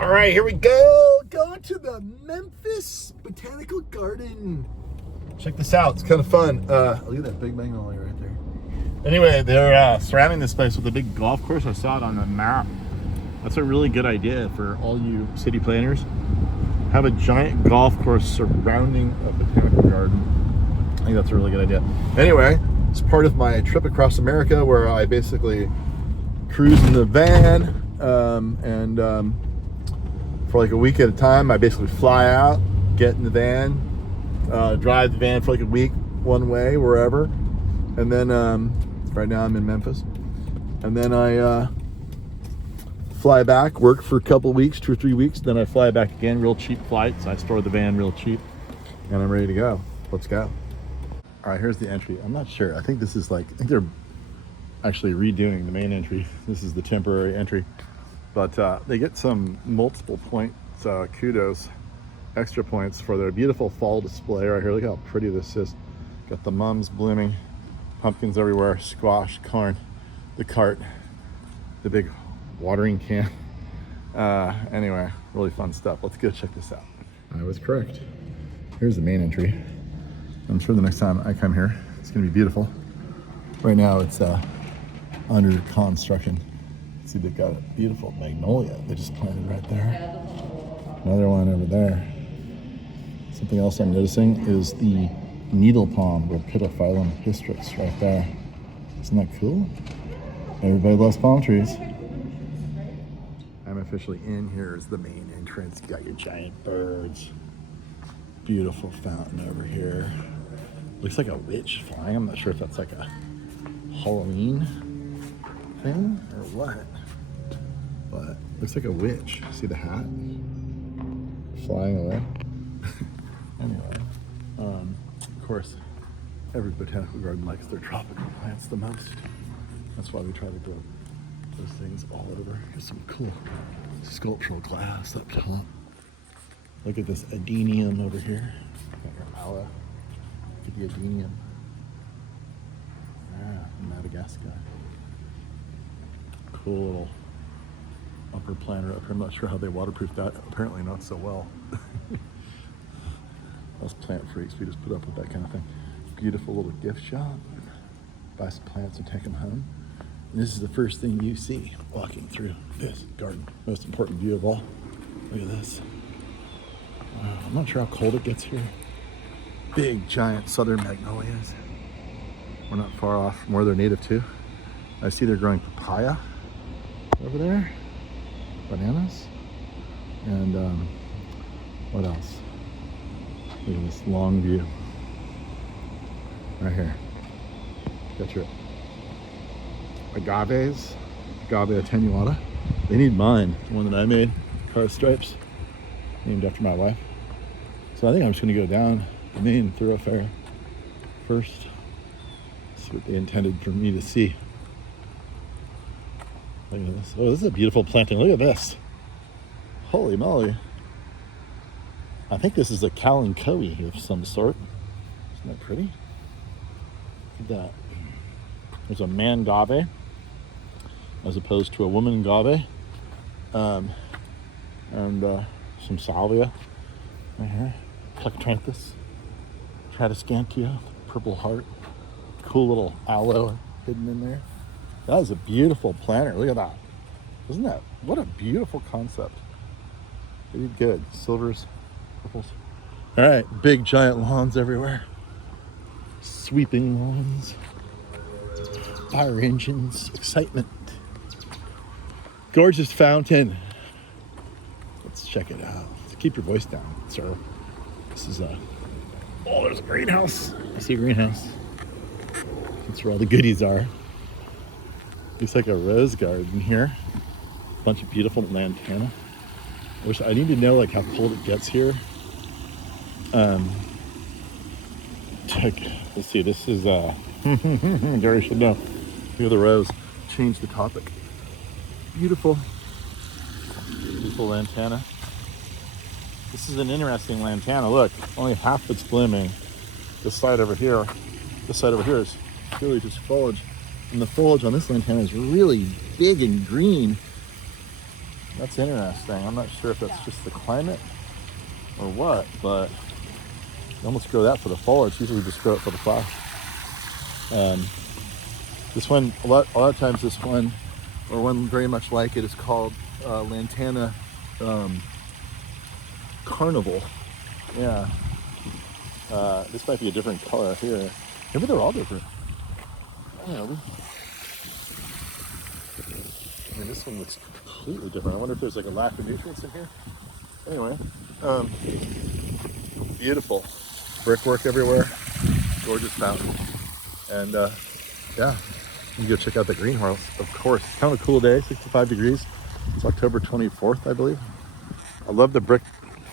All right, here we go. Going to the Memphis Botanical Garden. Check this out. It's kind of fun. Look at that big magnolia right there. Anyway, they're surrounding this place with a big golf course. I saw it on the map. That's a really good idea for all you city planners. Have a giant golf course surrounding a botanical garden. I think that's a really good idea. Anyway, it's part of my trip across America where I basically cruise in the van for like a week at a time. I basically fly out, get in the van, drive the van for like a week one way, wherever. And then right now I'm in Memphis. And then I fly back, work for a couple weeks, 2 or 3 weeks. Then I fly back again, real cheap flights. I store the van real cheap and I'm ready to go. Let's go. All right, here's the entry. I'm not sure. I think this is like, I think they're actually redoing the main entry. This is the temporary entry. But they get some multiple points, kudos, extra points for their beautiful fall display right here. Look how pretty this is. Got the mums blooming, pumpkins everywhere, squash, corn, the cart, the big watering can. Anyway, really fun stuff. Let's go check this out. I was correct. Here's the main entry. I'm sure the next time I come here, it's gonna be beautiful. Right now it's under construction. See, they've got a beautiful magnolia they just planted right there. Another one over there. Something else I'm noticing is the needle palm, or Pitophyllum hystrix, right there. Isn't that cool? Everybody loves palm trees. I'm officially in. Here is the main entrance. You got your giant birds. Beautiful fountain over here. Looks like a witch flying. I'm not sure if that's like a Halloween thing or what, but looks like a witch. See the hat flying away. Anyway, of course, every botanical garden likes their tropical plants the most. That's why we try to grow those things all over. Here's some cool sculptural glass up top. Look at this adenium over here. Got your aloe. Look at the adenium. Madagascar. Cool little upper planter up here. I'm not sure how they waterproof that. Apparently not so well. Us plant freaks, we just put up with that kind of thing. Beautiful little gift shop. Buy some plants and take them home. And this is the first thing you see walking through this garden. Most important view of all. Look at this. Wow, I'm not sure how cold it gets here. Big giant southern magnolias. We're not far off from where they're native to. I see they're growing papaya over there, bananas, and what else? Look at this long view right here. Got your agaves, agave attenuata. They need mine, the one that I made, car stripes, named after my wife. So I think I'm just gonna go down the main thoroughfare first. See what they intended for me to see. Look at this. Oh, this is a beautiful planting. Look at this. Holy moly. I think this is a kalanchoe of some sort. Isn't that pretty? Look at that. There's a man agave as opposed to a woman agave. And some salvia right here. Plectranthus. Tradescantia, purple heart. Cool little aloe hidden in there. That is a beautiful planter. Look at that. Isn't that? What a beautiful concept. They did good. Silvers, purples. All right, big giant lawns everywhere. Sweeping lawns. Fire engines, excitement. Gorgeous fountain. Let's check it out. Keep your voice down, sir. This is oh, there's a greenhouse. I see a greenhouse. That's where all the goodies are. Looks like a rose garden here. A bunch of beautiful lantana. I need to know like how cold it gets here. Let's see, this is Gary should know. Look at the rose. Change the topic. Beautiful lantana. This is an interesting lantana. Look, only half it's blooming. This side over here is really just foliage. And the foliage on this lantana is really big and green. That's interesting. I'm not sure if that's just the climate or what, but you almost grow that for the foliage. Usually just grow it for the flower. This one, a lot of times this one, or one very much like it, is called Lantana Carnival. Yeah. This might be a different color here. Maybe they're all different. I don't know. I mean, this one looks completely different. I wonder if there's like a lack of nutrients in here. Anyway, beautiful brickwork everywhere. Gorgeous fountain. And yeah, you can go check out the greenhouse, of course. It's kind of a cool day, 65 degrees. It's October 24th, I believe. I love the brick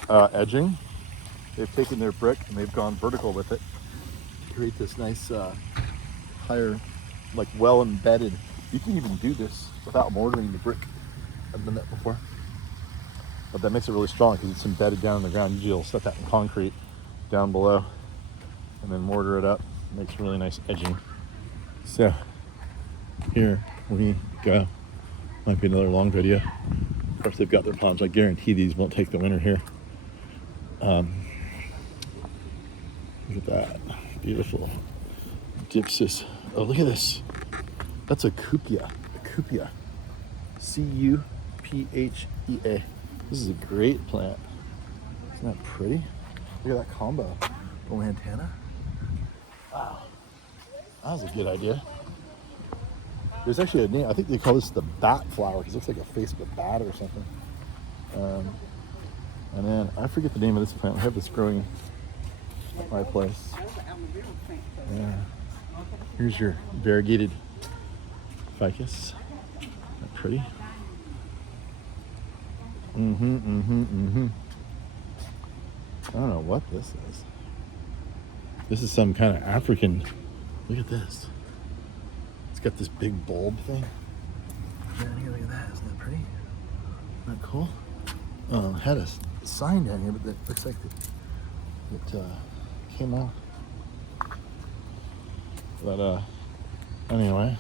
edging. They've taken their brick and they've gone vertical with it to create this nice higher, like well embedded. You can even do this without mortaring the brick. I've done that before. But that makes it really strong because it's embedded down in the ground. Usually you'll set that in concrete down below and then mortar it up. It makes really nice edging. So here we go. Might be another long video. Of course, they've got their palms. I guarantee these won't take the winter here. Look at that. Beautiful. Dipsis. Oh, look at this. That's a cupia. A cupia. C-U-P-H-E-A. This is a great plant. Isn't that pretty? Look at that combo. The lantana. Wow. That was a good idea. There's actually a name. I think they call this the bat flower because it looks like a face of a bat or something. And then I forget the name of this plant. I have this growing at my place. Yeah. Here's your variegated ficus. Isn't that pretty? I don't know what this is. This is some kind of African. Look at this. It's got this big bulb thing. Down here, look at that. Isn't that pretty? Isn't that cool? Oh, it had a sign down here, but that looks like it came off. But anyway.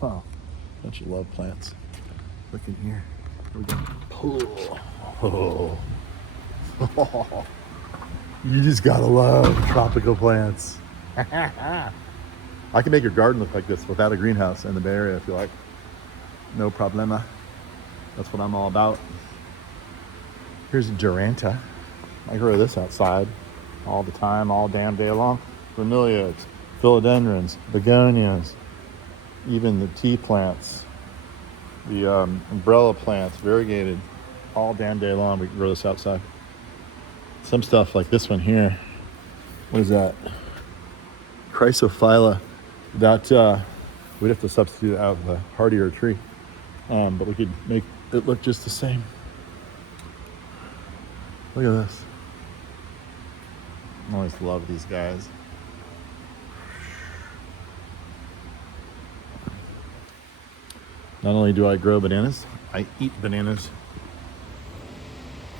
Wow. Don't you love plants? Look in here. Here we go. Oh. Oh. You just gotta love tropical plants. I can make your garden look like this without a greenhouse in the Bay Area if you like. No problema. That's what I'm all about. Here's Duranta. I grow this outside all the time, all damn day long. Bromeliads, philodendrons, begonias, even the tea plants, the umbrella plants, variegated, all damn day long. We can grow this outside. Some stuff like this one here. What is that? Chrysophylla. That we'd have to substitute out of a hardier tree, but we could make it look just the same. Look at this. I always love these guys. Not only do I grow bananas, I eat bananas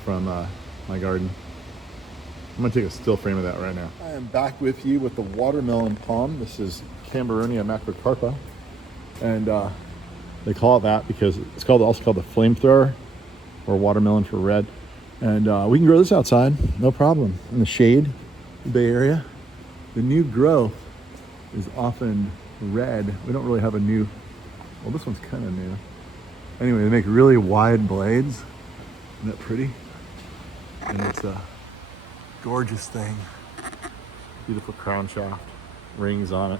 from my garden. I'm gonna take a still frame of that right now. I am back with you with the watermelon palm. This is Camberonia macrocarpa, and they call it that because it's also called the flamethrower, or watermelon for red. And we can grow this outside, no problem, in the shade, the Bay Area. The new growth is often red. We don't really have a new, well, this one's kind of new. Anyway, they make really wide blades. Isn't that pretty? And it's a gorgeous thing. Beautiful crown shaft, rings on it.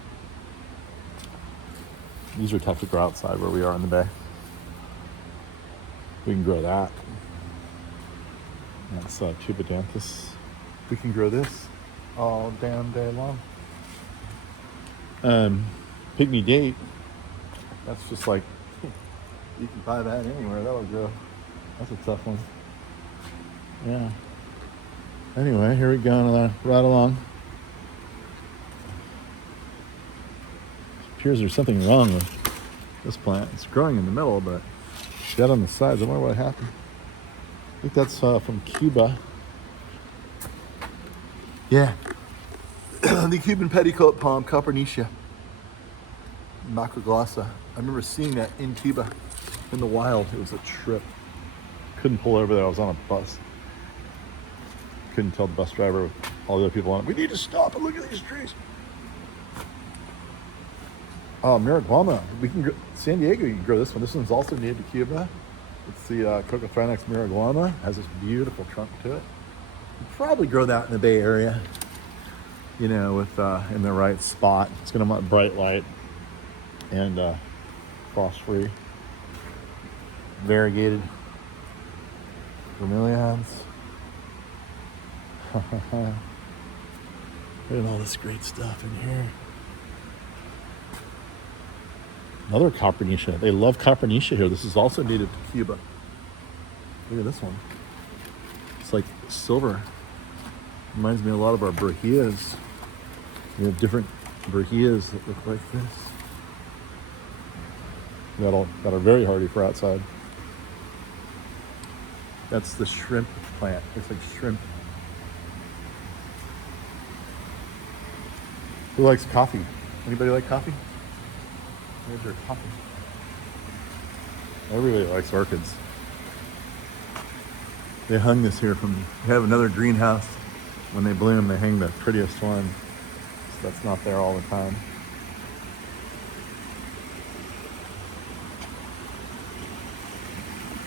These are tough to grow outside where we are in the bay. We can grow that. That's tubidanthus. We can grow this all damn day long. Pygmy date. That's just like, you can buy that anywhere. That'll grow. That's a tough one. Yeah. Anyway, here we go, right along. It appears there's something wrong with this plant. It's growing in the middle, but dead on the sides. I wonder what happened. I think that's from Cuba. Yeah. The Cuban petticoat palm, Copernicia macroglossa. I remember seeing that in Cuba. in the wild. It was a trip. Couldn't pull over there. I was on a bus. Couldn't tell the bus driver with all the other people on it, we need to stop and look at these trees. Oh, marijuana. We can grow, San Diego, you can grow this one. This one's also native to Cuba. It's the Cocothrynax marijuana. Has this beautiful trunk to it. You probably grow that in the Bay Area, you know, with in the right spot. It's gonna want bright light and frost-free. Variegated bromeliads. Look at all this great stuff in here. Another Copernicia. They love Copernicia here. This is also native to Cuba. Look at this one. It's like silver. Reminds me a lot of our brahillas. We have different brahillas that look like this. That are very hardy for outside. That's the shrimp plant. It's like shrimp. Who likes coffee? Anybody like coffee? Here's your coffee. Everybody likes orchids. They hung this here from, they have another greenhouse. When they bloom, they hang the prettiest one. So that's not there all the time.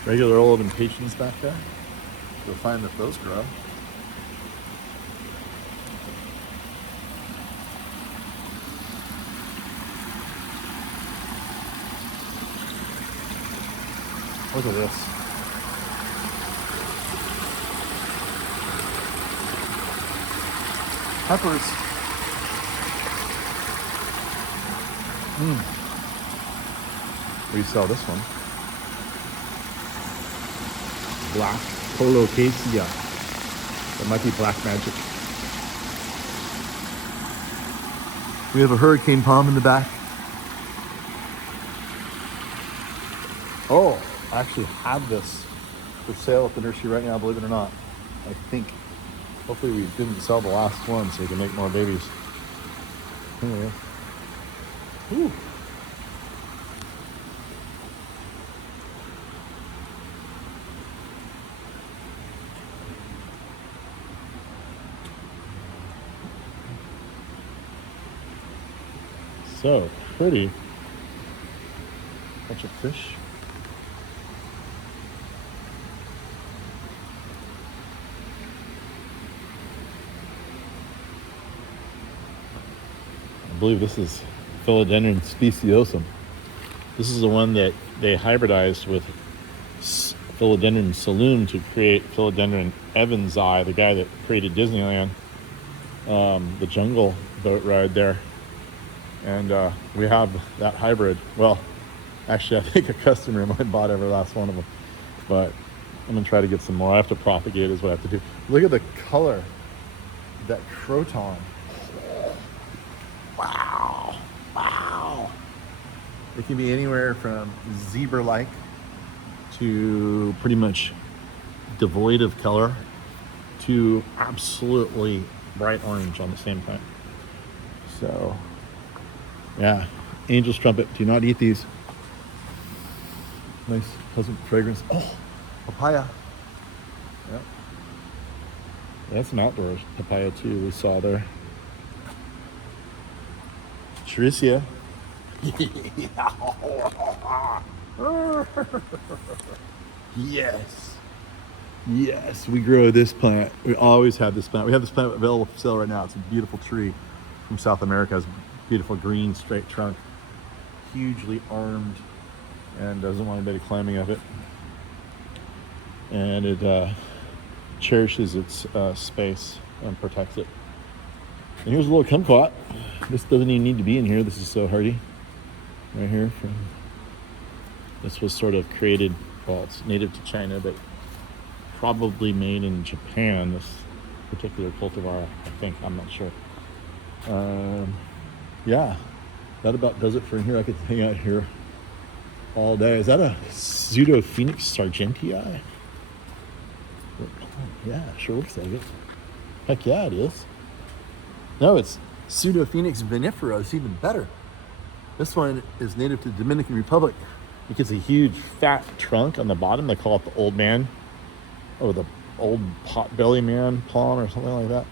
Regular old impatiens back there. You'll find that those grow. Look at this. Peppers. We sell this one. Black colocasia. That might be black magic. We have a hurricane palm in the back. Oh, I actually have this for sale at the nursery right now, believe it or not. I think. Hopefully we didn't sell the last one so we can make more babies. Anyway. Ooh. So pretty. Bunch of fish. I believe this is Philodendron speciosum. This is the one that they hybridized with Philodendron saloon to create Philodendron Evansii, the guy that created Disneyland, the jungle boat ride there. And we have that hybrid. Well, actually, I think a customer of mine bought every last one of them. But I'm going to try to get some more. I have to propagate is what I have to do. Look at the color. That croton. Wow. Wow. It can be anywhere from zebra-like to pretty much devoid of color to absolutely bright orange on the same time. So, yeah. Angel's trumpet. Do not eat these. Nice, pleasant fragrance. Oh, papaya. Yep. That's an outdoor papaya too. We saw there. Charicia. Yes. Yes, we grow this plant. We always have this plant. We have this plant available for sale right now. It's a beautiful tree from South America. It has a beautiful green straight trunk. Hugely armed and doesn't want anybody climbing up it. And it cherishes its space and protects it. And here's a little kumquat. This doesn't even need to be in here. This is so hardy. Right here. This was sort of created, well, it's native to China, but probably made in Japan, this particular cultivar, I think. I'm not sure. Yeah, that about does it for in here. I could hang out here all day. Is that a Pseudophoenix sargentii? Yeah, sure looks like it. Heck yeah, it is. No, it's Pseudophoenix vinifera. It's even better. This one is native to the Dominican Republic. It gets a huge fat trunk on the bottom. They call it the old man, or the old pot belly man palm, or something like that.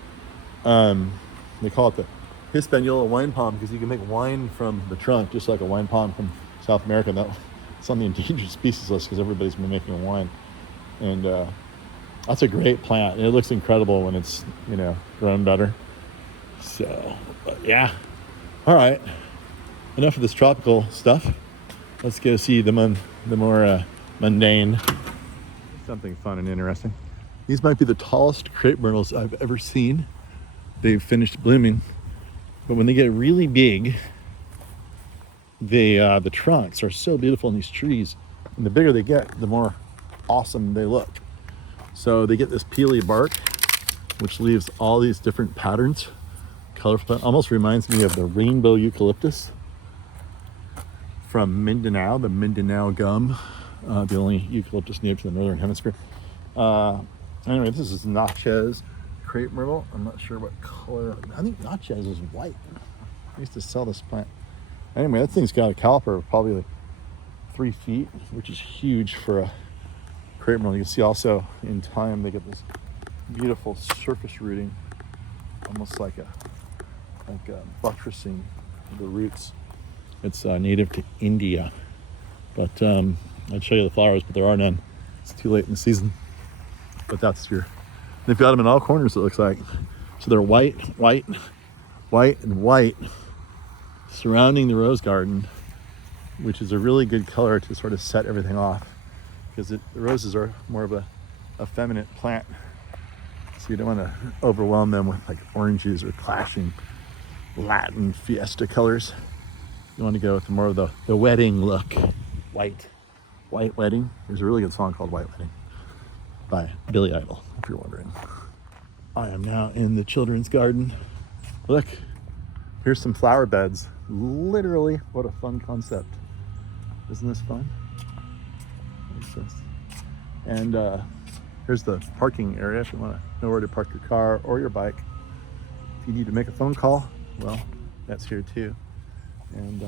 They call it the Hispaniola wine palm because you can make wine from the trunk, just like a wine palm from South America. And it's on the endangered species list because everybody's been making wine. And that's a great plant. It looks incredible when it's, grown better. So, but yeah. All right. Enough of this tropical stuff. Let's go see the more mundane. Something fun and interesting. These might be the tallest crepe myrtles I've ever seen. They've finished blooming, but when they get really big, the trunks are so beautiful in these trees, and the bigger they get, the more awesome they look. So they get this peely bark, which leaves all these different patterns, colorful. Almost reminds me of the rainbow eucalyptus from Mindanao, the Mindanao gum, the only eucalyptus native to the northern hemisphere. Anyway, this is Natchez crepe myrtle. I'm not sure what color. I think Natchez is white. I used to sell this plant. Anyway, that thing's got a caliper of probably like 3 feet, which is huge for a crepe myrtle. You can see also in time they get this beautiful surface rooting, almost like a buttressing of the roots. It's native to India, but I'd show you the flowers, but there are none. It's too late in the season. But they've got them in all corners, it looks like. So they're white, and white, surrounding the rose garden, which is a really good color to sort of set everything off, because the roses are more of a effeminate plant. So you don't want to overwhelm them with like oranges or clashing Latin fiesta colors. You want to go with more of the wedding look. White Wedding. There's a really good song called White Wedding by Billy Idol, if you're wondering. I am now in the children's garden. Look, here's some flower beds. Literally, what a fun concept. Isn't this fun? What's this? And here's the parking area if you want to know where to park your car or your bike. If you need to make a phone call, well, that's here too. And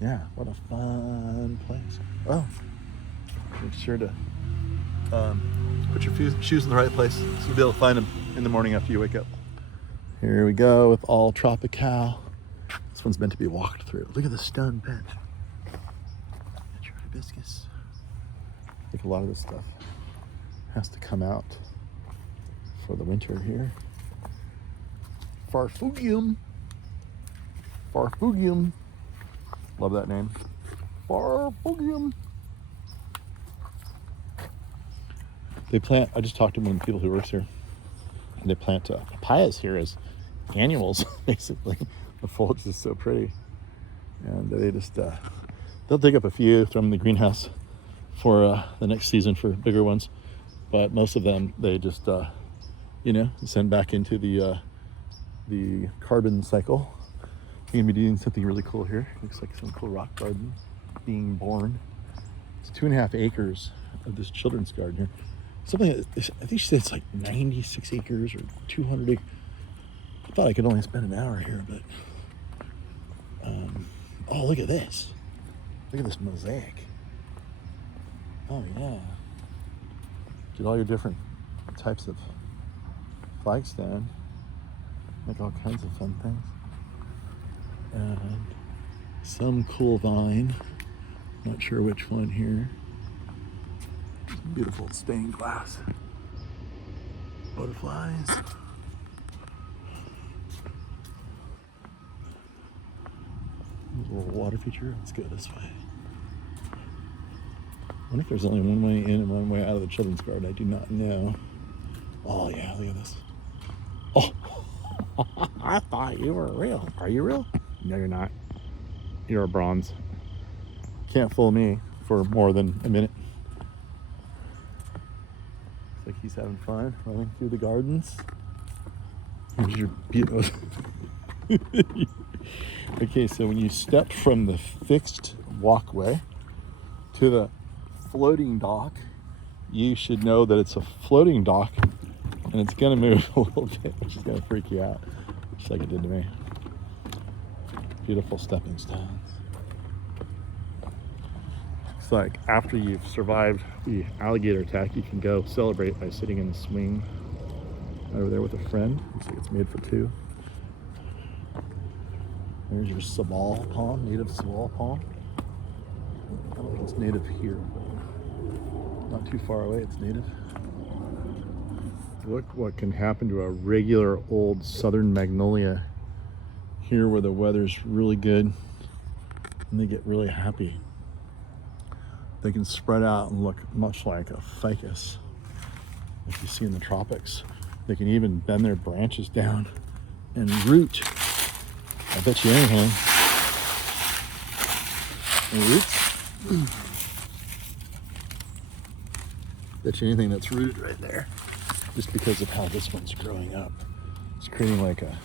yeah, what a fun place. Oh, make sure to put your shoes in the right place so you'll be able to find them in the morning after you wake up. Here we go with all tropical. This one's meant to be walked through. Look at the stone bench. That's your hibiscus. I think a lot of this stuff has to come out for the winter here. Farfugium. Love that name. Farfugium. They plant, I just talked to one of the people who works here, and they plant papayas here as annuals, basically. The foliage is so pretty. And they just, they'll dig up a few, throw them in the greenhouse for the next season for bigger ones. But most of them, they just, send back into the carbon cycle. I'm gonna be doing something really cool here. Looks like some cool rock garden being born. It's 2.5 acres of this children's garden here. Something that, I think she said it's like 96 acres or 200 acres. I thought I could only spend an hour here, but oh, look at this. Look at this mosaic. Oh yeah. Get all your different types of flagstone. Make all kinds of fun things. And some cool vine. Not sure which one here. Beautiful stained glass. Butterflies. There's a little water feature. Let's go this way. I wonder if there's only one way in and one way out of the children's garden. I do not know. Oh yeah, look at this. Oh, I thought you were real. Are you real? No, you're not. You're a bronze. Can't fool me for more than a minute. Looks like he's having fun running through the gardens. Here's your beautiful. Okay, so when you step from the fixed walkway to the floating dock, you should know that it's a floating dock and it's gonna move a little bit, which is gonna freak you out, just like it did to me. Beautiful stepping stones. like after you've survived the alligator attack, you can go celebrate by sitting in the swing over there with a friend. Looks like it's made for two. There's your sabal palm, native sabal palm. I don't think it's native here, but not too far away, it's native. Look what can happen to a regular old southern magnolia here where the weather's really good and they get really happy. They can spread out and look much like a ficus, like you see in the tropics. They can even bend their branches down and root. I bet you anything. And roots. Bet you anything that's rooted right there. Just because of how this one's growing up. It's creating like a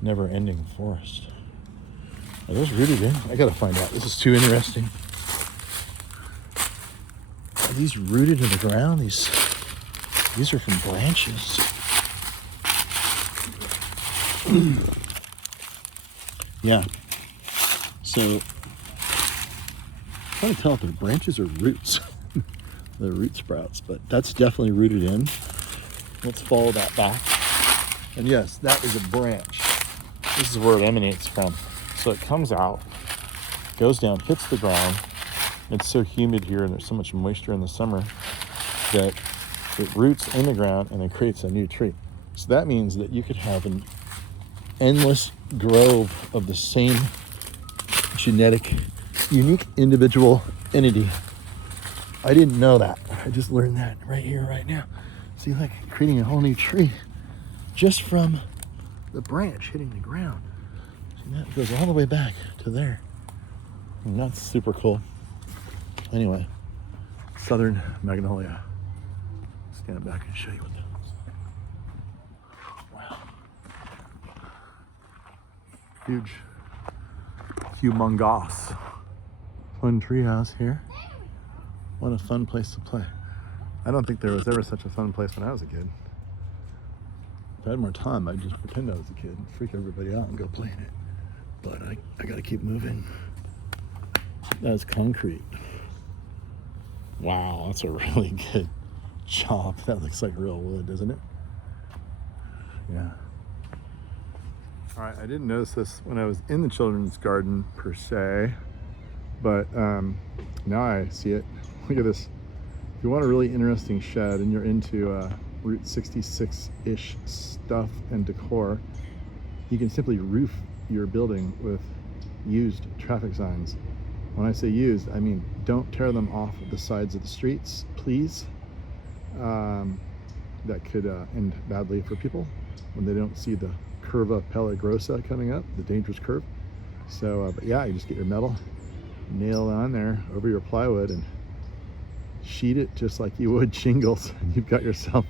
never-ending forest. Are those rooted in? I gotta find out. This is too interesting. Are these rooted in the ground? These are from branches. Yeah. So, I'm trying to tell if they're branches or roots. The root sprouts, but that's definitely rooted in. Let's follow that back. And yes, that is a branch. This is where it emanates from. So it comes out, goes down, hits the ground. It's so humid here and there's so much moisture in the summer that it roots in the ground and then creates a new tree. So that means that you could have an endless grove of the same genetic, unique individual entity. I didn't know that. I just learned that right here, right now. See, like creating a whole new tree just from the branch hitting the ground. See, that goes all the way back to there. And that's super cool. Anyway, southern magnolia. Stand back and show you what that is. Wow. Huge, humongous. Fun treehouse here. What a fun place to play. I don't think there was ever such a fun place when I was a kid. If I had more time, I'd just pretend I was a kid and freak everybody out and go play in it. But I gotta keep moving. That's concrete. Wow, that's a really good job. That looks like real wood, doesn't it? Yeah. All right, I didn't notice this when I was in the children's garden per se, but now I see it. Look at this. If you want a really interesting shed and you're into Route 66-ish stuff and decor, you can simply roof your building with used traffic signs. When I say used, I mean don't tear them off the sides of the streets, please. That could end badly for people when they don't see the curva peligrosa coming up, the dangerous curve. So, but yeah, you just get your metal, nail it on there over your plywood and sheet it just like you would shingles. And you've got yourself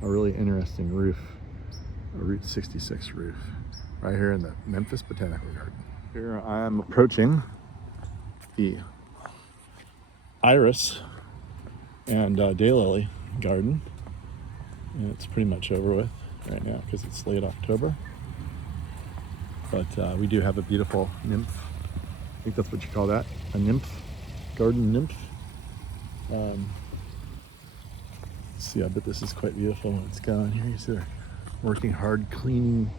a really interesting roof, a Route 66 roof, right here in the Memphis Botanical Garden. Here I am approaching the iris and daylily garden, and it's pretty much over with right now because it's late October. But we do have a beautiful nymph. I think that's what you call that, a nymph, garden nymph. See, I bet this is quite beautiful when it's going here. You see they're working hard cleaning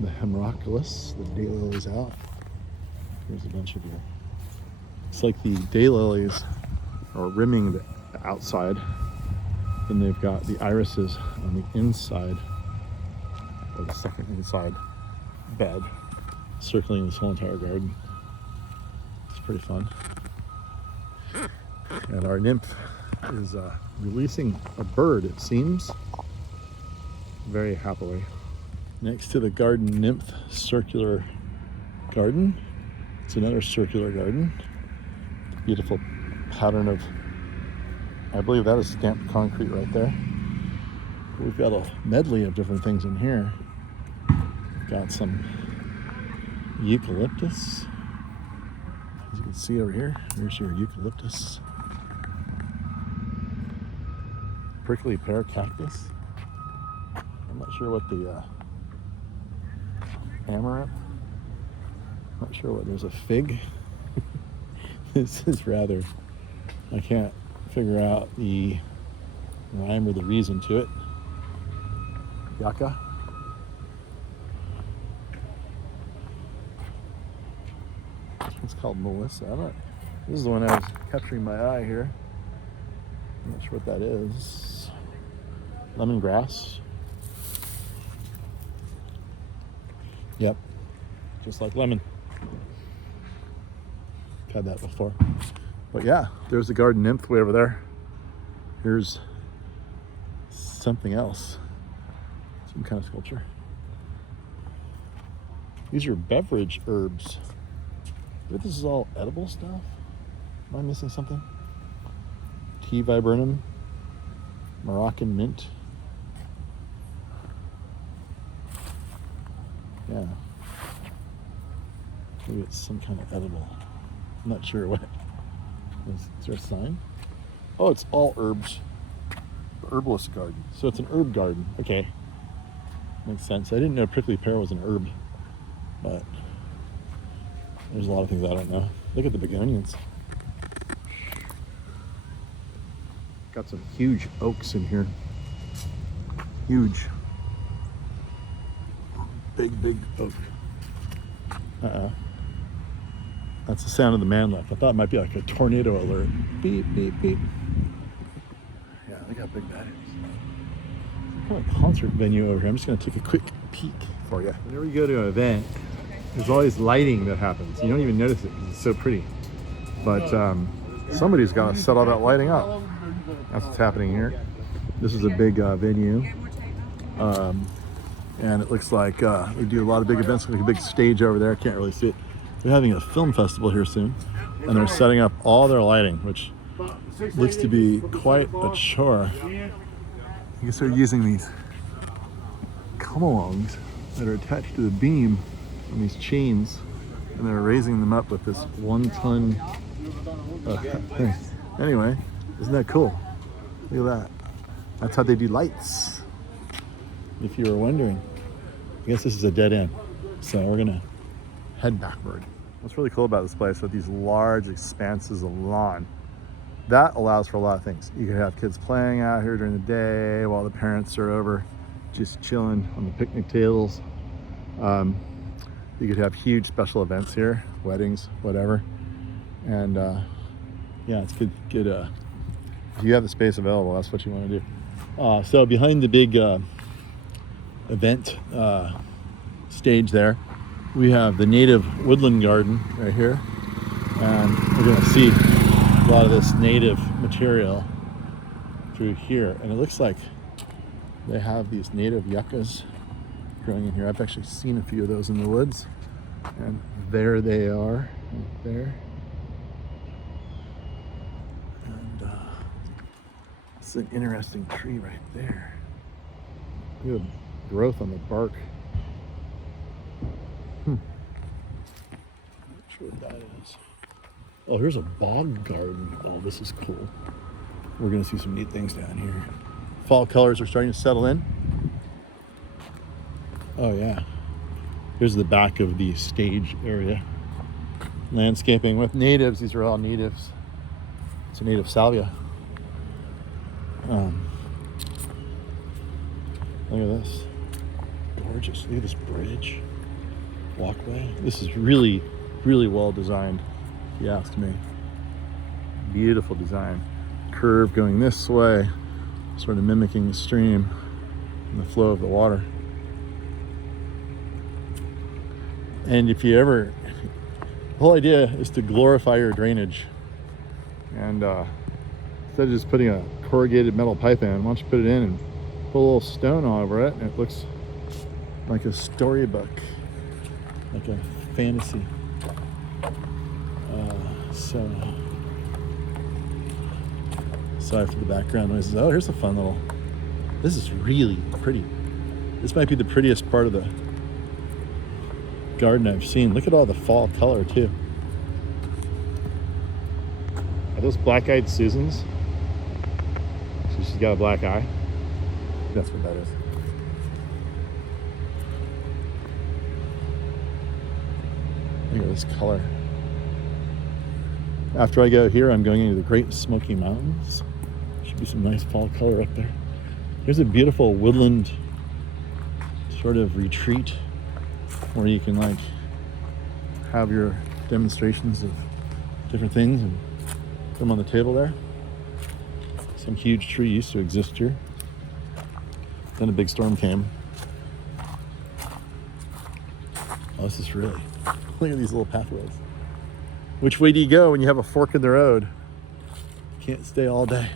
the hemerocalus, the daylilies out. There's a bunch of you. It's like the daylilies are rimming the outside, then they've got the irises on the inside, or the second inside bed, circling this whole entire garden. It's pretty fun. And our nymph is releasing a bird, it seems, very happily. Next to the garden nymph circular garden, it's another circular garden. Beautiful pattern of, I believe that is stamped concrete right there. We've got a medley of different things in here. We've got some eucalyptus. As you can see over here, here's your eucalyptus. Prickly pear cactus. I'm not sure what the amaranth. Not sure what, there's a fig. This is rather, I can't figure out the rhyme or the reason to it. Yucca. It's called Melissa. This is the one that was capturing my eye here. I'm not sure what that is. Lemongrass. Yep, just like lemon. I've had that before. But yeah, there's the garden nymph way over there. Here's something else. Some kind of sculpture. These are beverage herbs. But this is all edible stuff? Am I missing something? Tea viburnum, Moroccan mint. Yeah. Maybe it's some kind of edible. I'm not sure what. Is there a sign? Oh, it's all herbs. Herbalist garden. So it's an herb garden. Okay. Makes sense. I didn't know prickly pear was an herb, but there's a lot of things I don't know. Look at the begonias. Got some huge oaks in here. Huge. Big oak. Uh-oh. That's the sound of the man left. I thought it might be like a tornado alert. Beep, beep, beep. Yeah, look how big that is. Kind of a concert venue over here. I'm just going to take a quick peek for you. Whenever you go to an event, there's always lighting that happens. You don't even notice it because it's so pretty. But somebody's got to set all that lighting up. That's what's happening here. This is a big venue. And it looks like they do a lot of big events. Like a big stage over there. I can't really see it. They're having a film festival here soon. And they're setting up all their lighting, which looks to be quite a chore. I guess they're using these come-alongs that are attached to the beam on these chains, and they're raising them up with this 1 ton thing. Anyway, isn't that cool? Look at that. That's how they do lights. If you were wondering, I guess this is a dead end. So we're gonna head backward. What's really cool about this place with these large expanses of lawn, that allows for a lot of things. You could have kids playing out here during the day while the parents are over just chilling on the picnic tables. You could have huge special events here, weddings, whatever. And yeah, it's good. If you have the space available, that's what you want to do. So behind the big event stage there, we have the native woodland garden right here. And we're going to see a lot of this native material through here. And it looks like they have these native yuccas growing in here. I've actually seen a few of those in the woods. And there they are, right there. And it's an interesting tree right there. Look at the growth on the bark. Not sure what that is. Oh, here's a bog garden. Oh, this is cool. We're gonna see some neat things down here. Fall colors are starting to settle in. Oh yeah. Here's the back of the stage area. Landscaping with natives. These are all natives. It's a native salvia. Look at this. Gorgeous. Look at this bridge. Walkway. This is really, really well designed, if you ask me. Beautiful design. Curve going this way, sort of mimicking the stream and the flow of the water. And if you ever, the whole idea is to glorify your drainage. And instead of just putting a corrugated metal pipe in, why don't you put it in and put a little stone all over it, and it looks like a storybook, like a fantasy. So sorry for the background noises. Oh, here's a fun little, this is really pretty. This might be the prettiest part of the garden I've seen. Look at all the fall color too. Are those black-eyed Susans? So she's got a black eye. That's what that is. Look at this color. After I go here, I'm going into the Great Smoky Mountains. Should be some nice fall color up there. Here's a beautiful woodland sort of retreat where you can like have your demonstrations of different things and put them on the table there. Some huge tree used to exist here. Then a big storm came. Oh, this is really, look at these little pathways. Which way do you go when you have a fork in the road? You can't stay all day.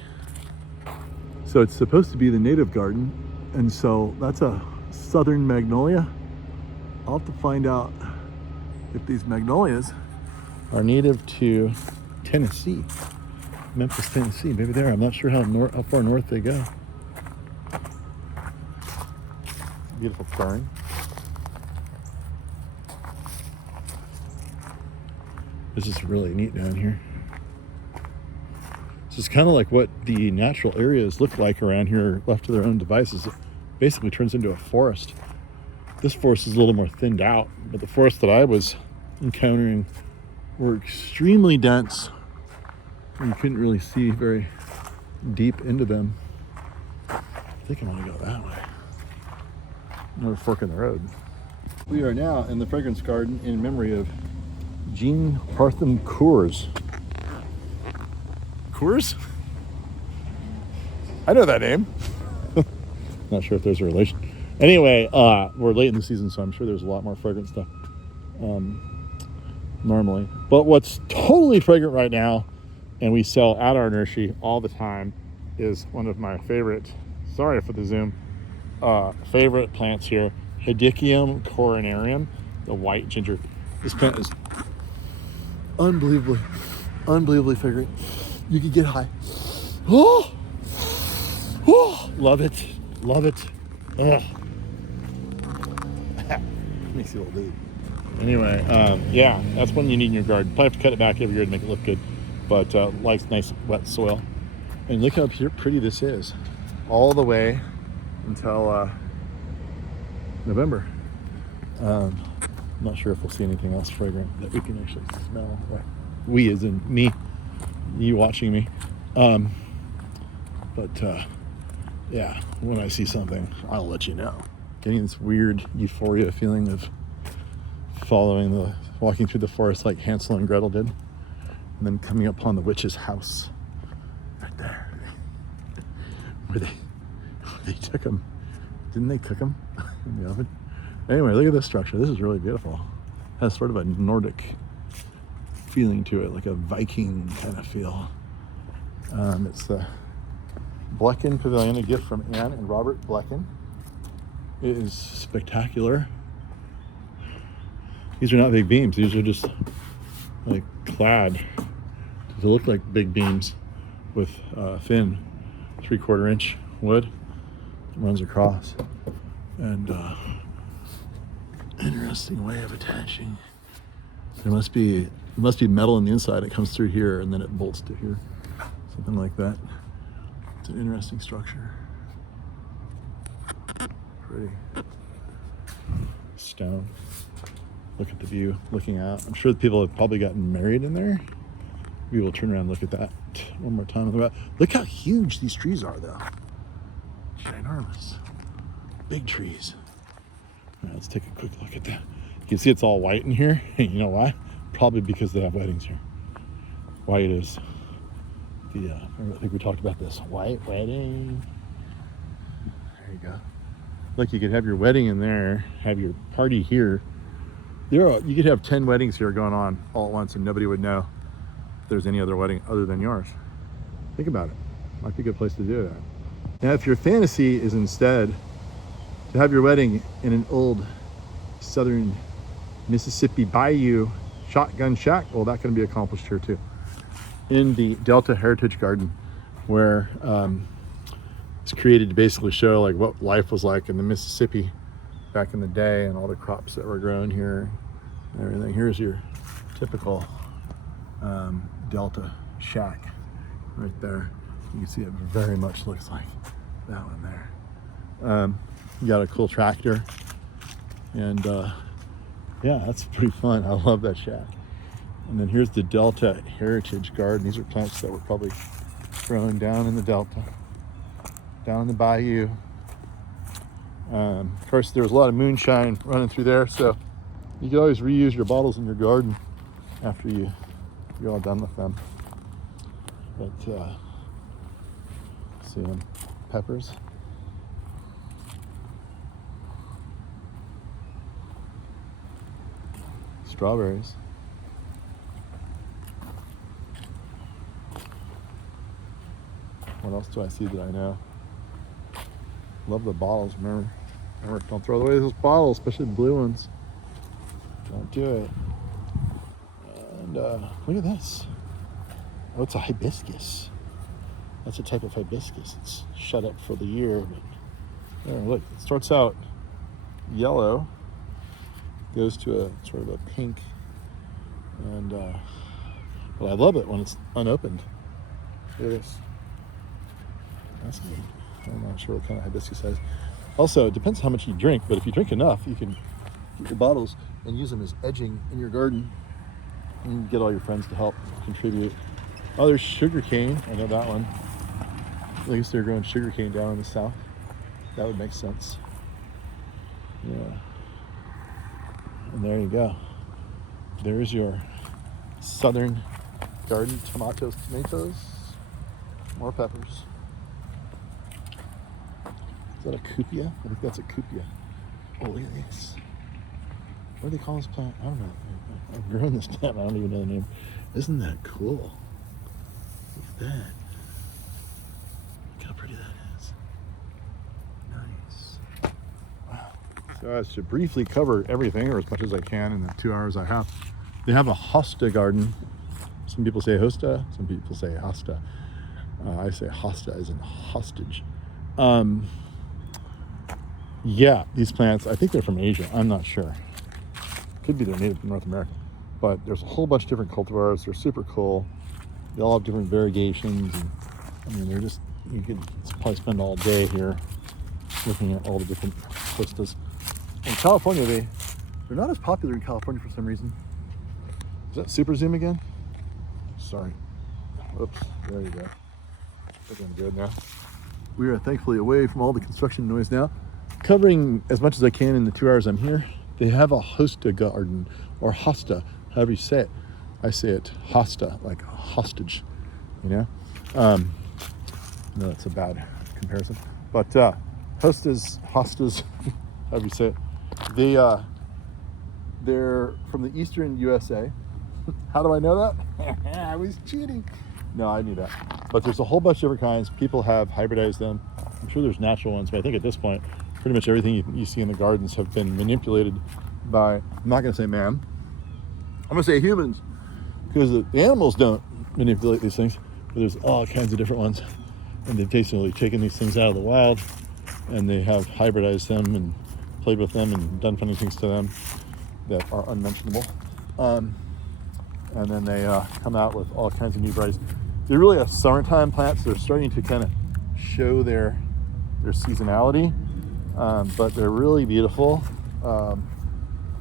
So it's supposed to be the native garden, and so that's a southern magnolia. I'll have to find out if these magnolias are native to Tennessee, Memphis, Tennessee. Maybe there. I'm not sure how far north they go. Beautiful clearing. This is really neat down here. This is kind of like what the natural areas look like around here, left to their own devices. It basically turns into a forest. This forest is a little more thinned out, but the forest that I was encountering were extremely dense. You couldn't really see very deep into them. I think I want to go that way. Another fork in the road. We are now in the fragrance garden in memory of Jean Partham Coors. Coors? I know that name. Not sure if there's a relation. Anyway, we're late in the season, so I'm sure there's a lot more fragrant stuff normally. But what's totally fragrant right now, and we sell at our nursery all the time, is one of my favorite, sorry for the zoom, favorite plants here, Hedychium coronarium, the white ginger. This plant is unbelievably fragrant. You could get high. Oh, love it. Ugh. Makes you a little dude. Anyway, yeah, that's one you need in your garden. Probably have to cut it back every year to make it look good, but likes nice wet soil. And look how pretty this is, all the way until November. I'm not sure if we'll see anything else fragrant that we can actually smell. Right. We as in me, you watching me. Yeah, when I see something, I'll let you know. Getting this weird euphoria feeling of walking through the forest like Hansel and Gretel did, and then coming upon the witch's house right there, where they took them. Didn't they cook them in the oven? Anyway, look at this structure. This is really beautiful. It has sort of a Nordic feeling to it, like a Viking kind of feel. It's the Blecken Pavilion, a gift from Anne and Robert Blecken. It is spectacular. These are not big beams. These are just like clad to look like big beams with thin 3/4 inch wood that runs across. And interesting way of attaching. There must be metal on the inside. It comes through here and then it bolts to here. Something like that. It's an interesting structure. Pretty. Stone. Look at the view, looking out. I'm sure the people have probably gotten married in there. We will turn around and look at that one more time. Look how huge these trees are, though. Ginormous. Big trees. All right, let's take a quick look at that. You can see it's all white in here. You know why? Probably because they have weddings here. White is the, I think we talked about this. White wedding. There you go. Look, you could have your wedding in there, have your party here. You could have 10 weddings here going on all at once and nobody would know if there's any other wedding other than yours. Think about it. Might be a good place to do that. Now, if your fantasy is instead to have your wedding in an old southern Mississippi bayou shotgun shack, well, that can be accomplished here too. In the Delta Heritage Garden, where it's created to basically show like what life was like in the Mississippi back in the day and all the crops that were grown here and everything. Here's your typical Delta shack right there. You can see it very much looks like that one there. You got a cool tractor and yeah, that's pretty fun. I love that shack. And then here's the Delta Heritage Garden. These are plants that were probably grown down in the Delta, down in the bayou. Of course, there was a lot of moonshine running through there, so you can always reuse your bottles in your garden after you're all done with them. But see them, peppers. Strawberries. What else do I see that I know? Love the bottles, remember, don't throw away those bottles, especially the blue ones. Don't do it. And look at this. Oh, it's a hibiscus. That's a type of hibiscus. It's shut up for the year, but there, look, it starts out yellow, goes to a sort of a pink, and but I love it when it's unopened. Look at this. That's neat. I'm not sure what kind of hibiscus size. Also, it depends how much you drink, but if you drink enough, you can get your bottles and use them as edging in your garden. And you can get all your friends to help contribute. Oh, there's sugar cane. I know that one. At least they're growing sugar cane down in the south. That would make sense. Yeah. And there you go. There's your southern garden. Tomatoes, more peppers. Is that a cupia? I think that's a cupia. Oh, look at this. What do they call this plant? I don't know. I've grown this plant. I don't even know the name. Isn't that cool? Look at that. Look how pretty that is. Nice. Wow. So as to briefly cover everything, or as much as I can in the 2 hours I have, they have a Hosta garden. Some people say Hosta, some people say Hosta. I say Hosta as in hostage. Yeah, these plants, I think they're from Asia. I'm not sure. Could be they're native to North America. But there's a whole bunch of different cultivars. They're super cool. They all have different variegations. And, I mean, they're just, you could probably spend all day here looking at all the different Hostas. In California, they're not as popular in California for some reason. Is that super zoom again? Sorry. Oops, there you go. Looking good now. We are thankfully away from all the construction noise now. Covering as much as I can in the 2 hours I'm here. They have a Hosta garden, or Hosta, however you say it. I say it Hosta, like hostage, you know? No, that's a bad comparison. But Hostas, however you say it, they're from the eastern USA. How do I know that? I was cheating. No, I knew that. But there's a whole bunch of different kinds. People have hybridized them. I'm sure there's natural ones, but I think at this point, pretty much everything you see in the gardens have been manipulated by, I'm not going to say man, I'm going to say humans, because the animals don't manipulate these things, but there's all kinds of different ones. And they've basically taken these things out of the wild, and they have hybridized them and played with them and done funny things to them that are unmentionable. And then they come out with all kinds of new varieties. They're really a summertime plants. They're starting to kind of show their seasonality, but they're really beautiful.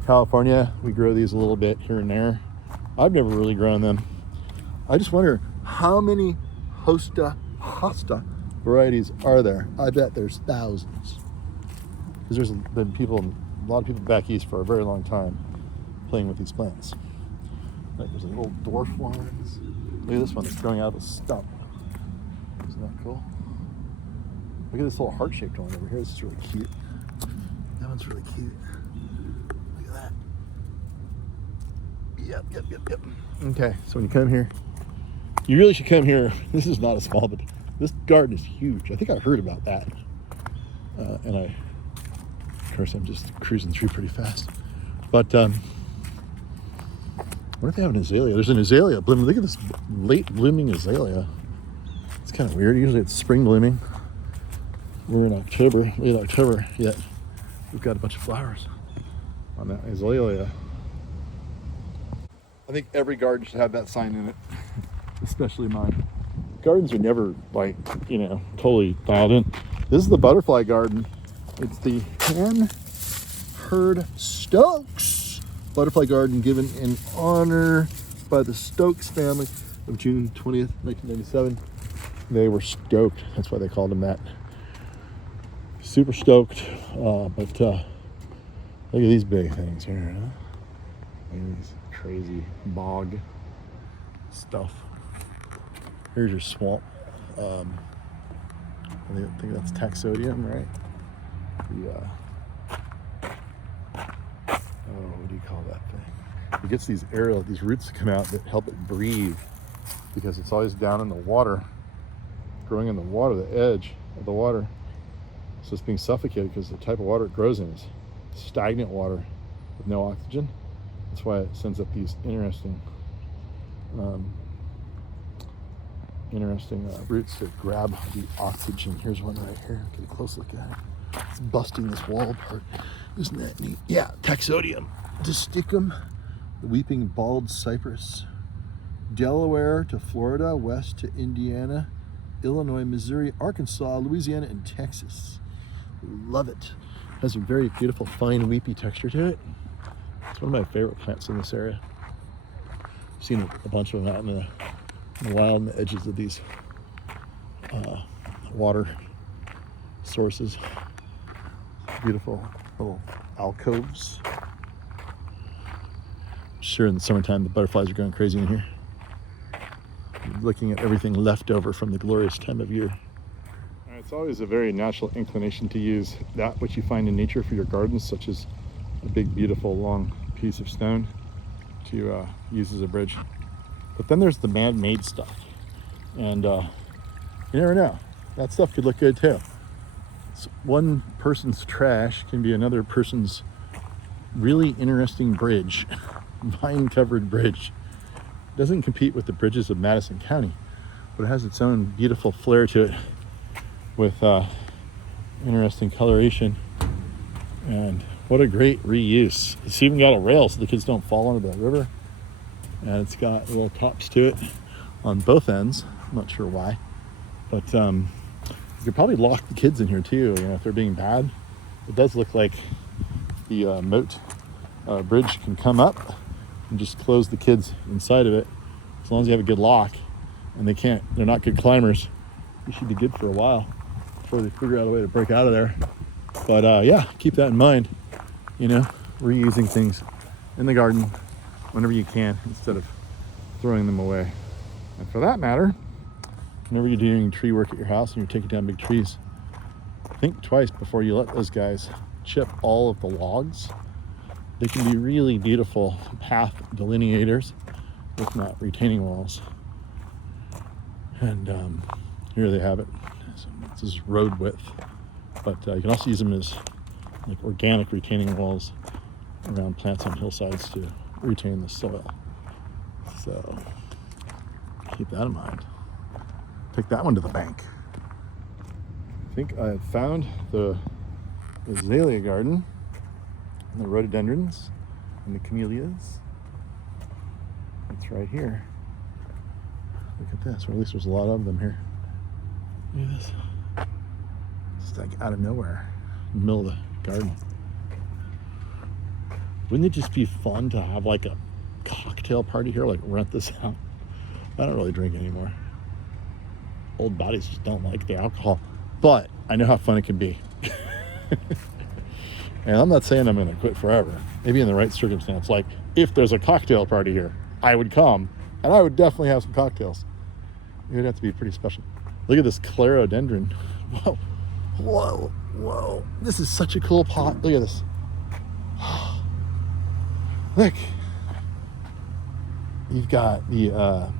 California, we grow these a little bit here and there. I've never really grown them. I just wonder how many Hosta varieties are there? I bet there's thousands. Because there's been a lot of people back east for a very long time playing with these plants. Like there's little dwarf ones. Look at this one that's growing out of a stump. Isn't that cool? Look at this little heart-shaped one over here. This is really cute. That one's really cute. Look at that. Yep. Okay, so when you come here, you really should come here. This is not a small, but this garden is huge. I think I heard about that. And of course, I'm just cruising through pretty fast. But what if they have an azalea? There's an azalea blooming. Look at this late blooming azalea. It's kind of weird. Usually it's spring blooming. We're in October, late October, yet we've got a bunch of flowers on that azalea. I think every garden should have that sign in it, especially mine. Gardens are never like, totally dialed in. This is the butterfly garden. It's the Herd Stokes butterfly garden given in honor by the Stokes family of June 20th, 1997. They were stoked. That's why they called them that. Super stoked. But look at these big things here. Huh? Look at these crazy bog stuff. Here's your swamp. I think that's taxodium, right? What do you call that thing? It gets these roots that come out that help it breathe, because it's always down in the water, growing in the water, the edge of the water. So it's being suffocated because the type of water it grows in is stagnant water with no oxygen. That's why it sends up these interesting roots that grab the oxygen. Here's one right here. Get a close look at it. It's busting this wall apart. Isn't that neat? Yeah, taxodium, Disticum, the weeping bald cypress. Delaware to Florida, west to Indiana, Illinois, Missouri, Arkansas, Louisiana, and Texas. Love it. Has a very beautiful, fine, weepy texture to it. It's one of my favorite plants in this area. I've seen a bunch of them out in the wild, on the edges of these water sources. Beautiful little alcoves. I'm sure in the summertime the butterflies are going crazy in here, looking at everything left over from the glorious time of year. It's always a very natural inclination to use that which you find in nature for your gardens, such as a big, beautiful, long piece of stone to use as a bridge. But then there's the man-made stuff, and you never know. That stuff could look good too. So one person's trash can be another person's really interesting bridge, vine-covered bridge. It doesn't compete with the bridges of Madison County, but it has its own beautiful flair to it, with interesting coloration. And what a great reuse. It's even got a rail so the kids don't fall into the river, and it's got little tops to it on both ends. I'm not sure why, but you could probably lock the kids in here too, if they're being bad. It does look like the moat bridge can come up and just close the kids inside of it, as long as you have a good lock. And they're not good climbers. They should be good for a while before they figure out a way to break out of there. But yeah, keep that in mind, reusing things in the garden whenever you can, instead of throwing them away. And for that matter, whenever you're doing tree work at your house and you're taking down big trees, think twice before you let those guys chip all of the logs. They can be really beautiful path delineators, if not retaining walls. And here they have it. So this is road width, but you can also use them as like organic retaining walls around plants on hillsides to retain the soil. So keep that in mind. Take that one to the bank. I think I have found the azalea garden, and the rhododendrons, and the camellias. It's right here. Look at this, or at least there's a lot of them here. Look at this. It's like out of nowhere, in the middle of the garden. Wouldn't it just be fun to have like a cocktail party here, like rent this out? I don't really drink anymore. Old bodies just don't like the alcohol, but I know how fun it can be. And I'm not saying I'm going to quit forever. Maybe in the right circumstance, like if there's a cocktail party here, I would come, and I would definitely have some cocktails. It would have to be pretty special. Look at this clerodendron. Whoa, whoa, whoa. This is such a cool pot. Look at this. Look. You've got the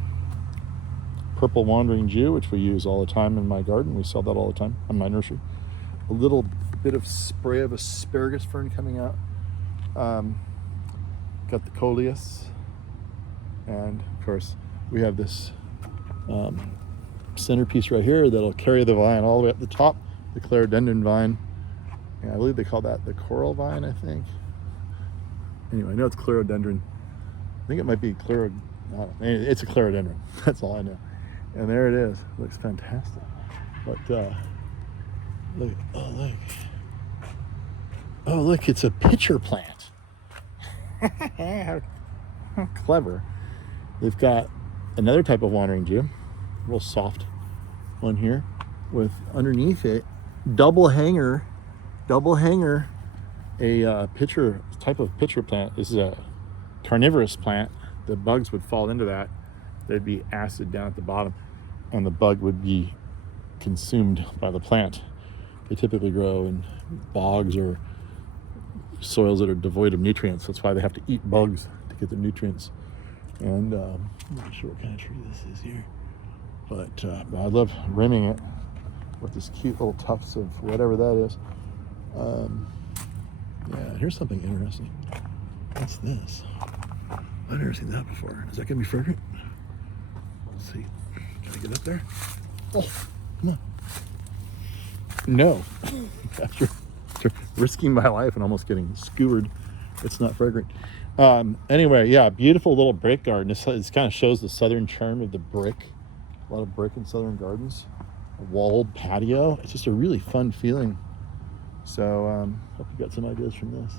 purple wandering Jew, which we use all the time in my garden. We sell that all the time in my nursery. A little bit of spray of asparagus fern coming out. Got the coleus. And of course, we have this centerpiece right here that'll carry the vine all the way up the top, the clerodendron vine. And I believe they call that the coral vine, I think. Anyway, I know it's clerodendron. I think it might be it's a clerodendron. That's all I know. And there it is. It looks fantastic. But look, oh look, it's a pitcher plant. How clever. They've got another type of wandering Jew, real soft one here, with underneath it double hanger, a pitcher type of pitcher plant. This is a carnivorous plant. The bugs would fall into that. There'd be acid down at the bottom, and the bug would be consumed by the plant. They typically grow in bogs or soils that are devoid of nutrients. That's why they have to eat bugs to get their nutrients. And I'm not sure what kind of tree this is here, but I love rimming it with this cute little tufts of whatever that is. Yeah, here's something interesting. What's this? I've never seen that before. Is that gonna be fragrant? Let's see. Can I get up there? Oh, come on. No. After risking my life and almost getting skewered, it's not fragrant. Anyway, yeah, beautiful little brick garden. This kind of shows the southern charm of the brick. A lot of brick in southern gardens. A walled patio. It's just a really fun feeling. So hope you got some ideas from this.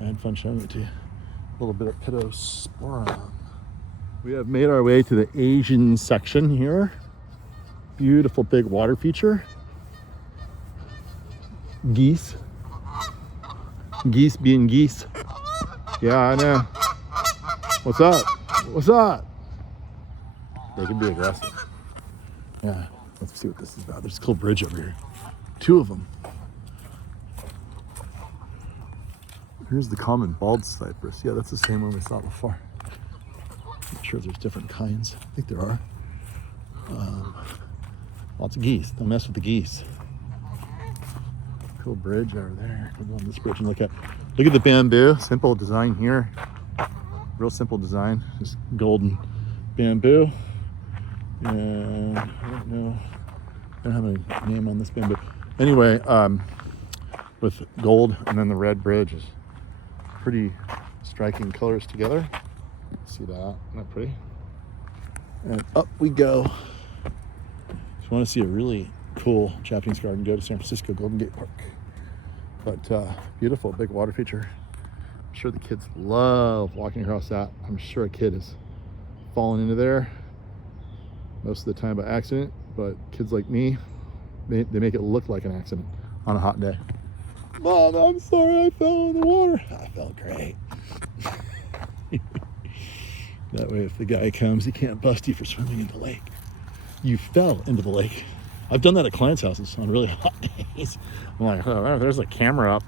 I had fun showing it to you. A little bit of pittosporum. We have made our way to the Asian section here. Beautiful big water feature. Geese. Geese being geese. Yeah, I know. What's up? What's up? They can be aggressive. Yeah, let's see what this is about. There's a cool bridge over here. 2 of them. Here's the common bald cypress. Yeah, that's the same one we saw before. I'm sure there's different kinds. I think there are. Lots of geese. Don't mess with the geese. Cool bridge over there. We'll go on this bridge and look at the bamboo. Simple design here. Real simple design. Just golden bamboo. And I don't know. I don't have a name on this bamboo. Anyway, with gold and then the red bridge is pretty striking colors together. See that? Isn't that pretty? And up we go. If you want to see a really cool Japanese garden, go to San Francisco Golden Gate Park. But beautiful big water feature. I'm sure the kids love walking across that. I'm sure a kid has fallen into there most of the time by accident, but kids like me, they make it look like an accident on a hot day. Mom, I'm sorry I fell in the water. I felt great. That way if the guy comes, he can't bust you for swimming in the lake. You fell into the lake. I've done that at clients' houses on really hot days. I'm like, oh, there's a camera up.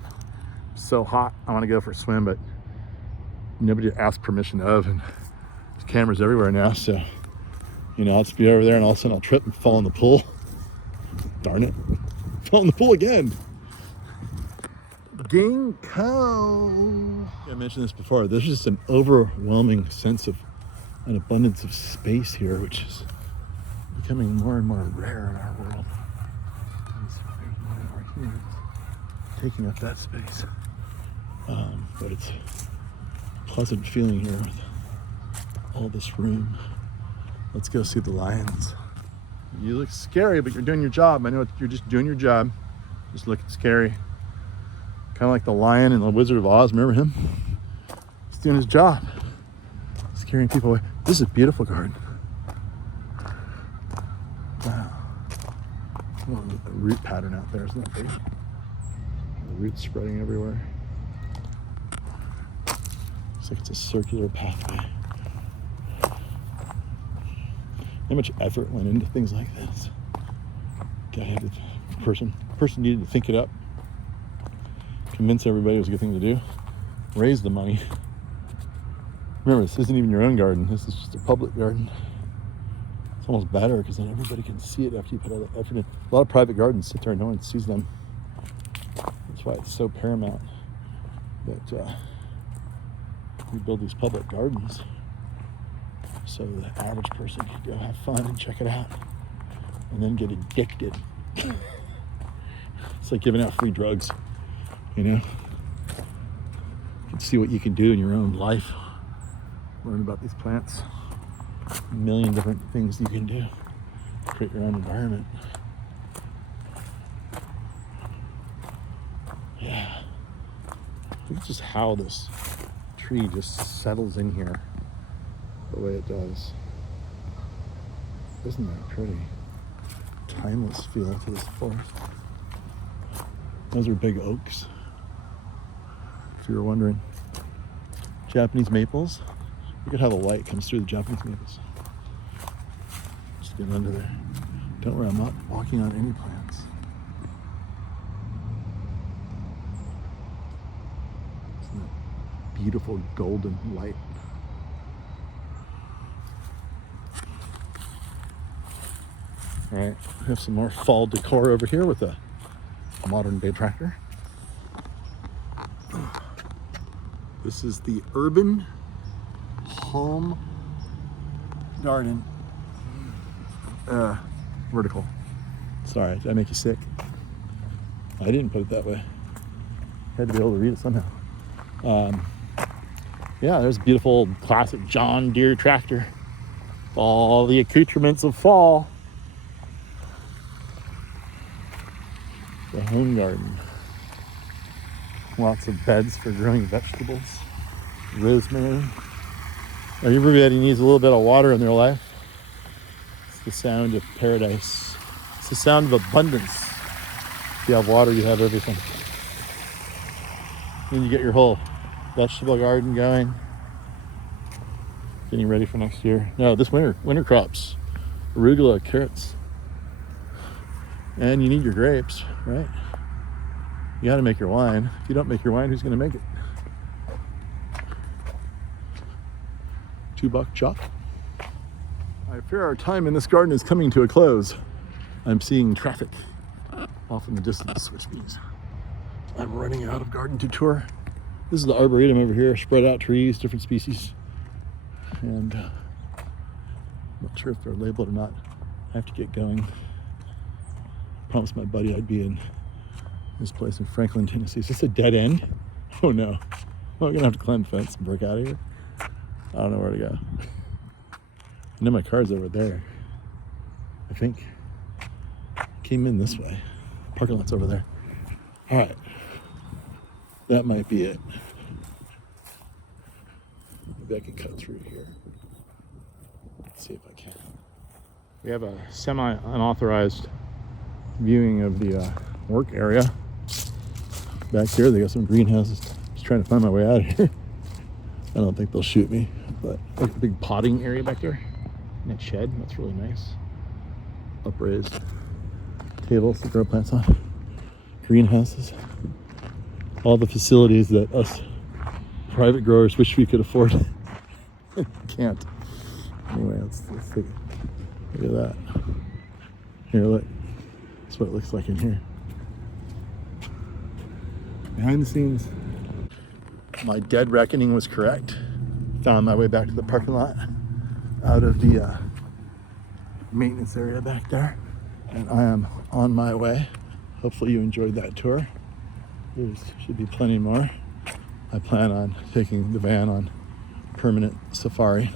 So hot, I want to go for a swim, but nobody asked permission of, and there's cameras everywhere now, so I'll just be over there and all of a sudden I'll trip and fall in the pool. Darn it. Fall in the pool again. Ginkgo. I mentioned this before. There's just an overwhelming sense of an abundance of space here, which is becoming more and more rare in our world. There's more and more humans taking up that space. But it's a pleasant feeling here with all this room. Let's go see the lions. You look scary, but you're doing your job. I know you're just doing your job. Just looking scary. Kind of like the lion in The Wizard of Oz. Remember him? He's doing his job. Scaring people away. This is a beautiful garden. Wow. Oh, a root pattern out there, isn't that pretty? The roots spreading everywhere. Looks like it's a circular pathway. How much effort went into things like this? Guy had the person needed to think it up, convince everybody it was a good thing to do, raise the money. Remember, this isn't even your own garden. This is just a public garden. It's almost better because then everybody can see it after you put all that effort in. A lot of private gardens sit there and no one sees them. That's why it's so paramount that we build these public gardens so the average person can go have fun and check it out and then get addicted. It's like giving out free drugs, You can see what you can do in your own life. Learn about these plants. A million different things you can do. Create your own environment. Yeah. Look at just how this tree just settles in here the way it does. Isn't that pretty? Timeless feel to this forest. Those are big oaks, if you were wondering. Japanese maples. Look at how the light comes through the Japanese maples. Just get under there. Don't worry, I'm not walking on any plants. Isn't that beautiful golden light? All right, we have some more fall decor over here with a modern day tractor. This is the urban home garden. Vertical. Sorry, did I make you sick? I didn't put it that way. Had to be able to read it somehow. Yeah, there's a beautiful classic John Deere tractor. All the accoutrements of fall. The home garden. Lots of beds for growing vegetables. Rosemary. Everybody needs a little bit of water in their life. It's the sound of paradise. It's the sound of abundance. If you have water, you have everything. Then you get your whole vegetable garden going. Getting ready for next year. No, this winter crops. Arugula, carrots. And you need your grapes, right? You got to make your wine. If you don't make your wine, who's going to make it? $2 chop. I fear our time in this garden is coming to a close. I'm seeing traffic off in the distance, which means I'm running out of garden to tour. This is the arboretum over here, spread out trees, different species. And I'm not sure if they're labeled or not. I have to get going. I promised my buddy I'd be in this place in Franklin, Tennessee. Is this a dead end? Oh no. I'm gonna have to climb the fence and break out of here. I don't know where to go. I know my car's over there. I think. Came in this way. Parking lot's over there. All right. That might be it. Maybe I can cut through here. Let's see if I can. We have a semi-unauthorized viewing of the work area. Back here, they got some greenhouses. Just trying to find my way out of here. I don't think they'll shoot me, but like a big potting area back there. And that shed, that's really nice. Upraised tables to grow plants on. Greenhouses. All the facilities that us private growers wish we could afford. Can't. Anyway, let's take it. Look at that. Here, look. That's what it looks like in here. Behind the scenes. My dead reckoning was correct. Found my way back to the parking lot out of the maintenance area back there. And I am on my way. Hopefully you enjoyed that tour. There should be plenty more. I plan on taking the van on permanent safari.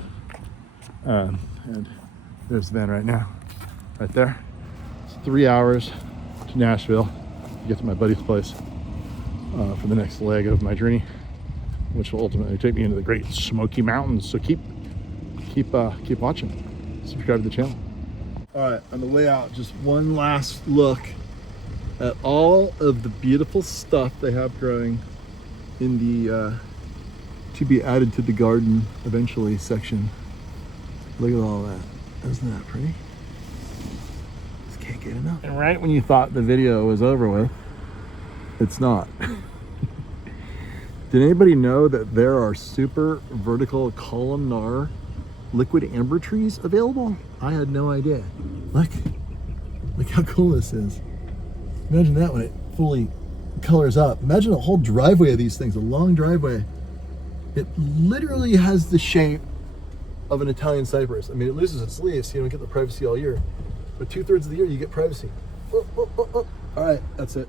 And there's the van right now, right there. It's 3 hours to Nashville to get to my buddy's place for the next leg of my journey, which will ultimately take me into the Great Smoky Mountains. So keep watching. Subscribe to the channel. All right, on the way out, just one last look at all of the beautiful stuff they have growing in the to be added to the garden eventually section. Look at all that. Isn't that pretty? Just can't get enough. And right when you thought the video was over with, it's not. Did anybody know that there are super vertical columnar liquid amber trees available? I had no idea. Look how cool this is. Imagine that when it fully colors up. Imagine a whole driveway of these things, a long driveway. It literally has the shape of an Italian cypress. I mean, it loses its leaves, so you don't get the privacy all year. But 2/3 of the year, you get privacy. All right, that's it.